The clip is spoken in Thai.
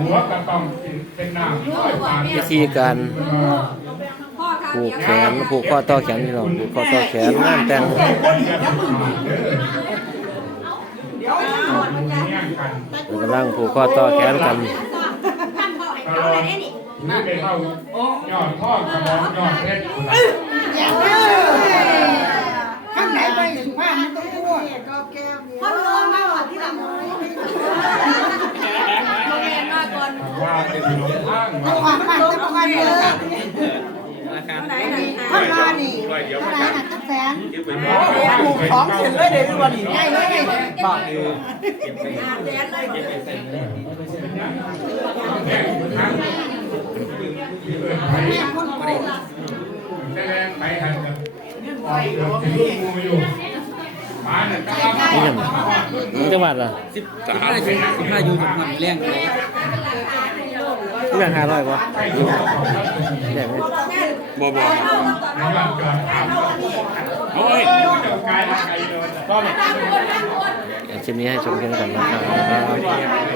หัวก็ต้องเป็นน้ำร้อยปานวิธีการผูกแขนผูกข้อต่อแขนพี่น้อผูกข้อต่อแขนงานแต่งคนอย่าไปขาดเด้อเดี๋ยวหมดมันใหญ่แย่งกำลังผูกข้อต่อแขนกันนบอกให้เขาเลยนี่ถือไปเข้ายอดทอกระบอกยอดเพชรข้างไหนไปถึงว่ามันต้องพูดพ่อรอมาหมดที่หลังโรงเรียนมาก่อน ว่าเป็นหลงทางต้องว่าออกมาจะประกันเยอะไหนไหนข้างมานี่เท่าไหร่หนักตั้งแสนถูกของเสร็จเลยเดี๋ยวดูวันนี้ได้เลยบ้าเอออาแดนเลยแย่งทางไปแม่คนโกงแสดงไปกันกับออกเดือดที่ลูกงูอยู่มาเนี่ยกำลังนี่ยังจังหวัดล่ะสิบห้าสิบห้าอยู่จังหวัดแรงนี่ แบ่งห้าร้อยป่ะแบ่งไหมบ่บ่ในบ้านเกิดถามโอ้ยเจ้ากายละไกลโดนก็แบบคลิปนี้ให้ชมกันก่อนนะครับ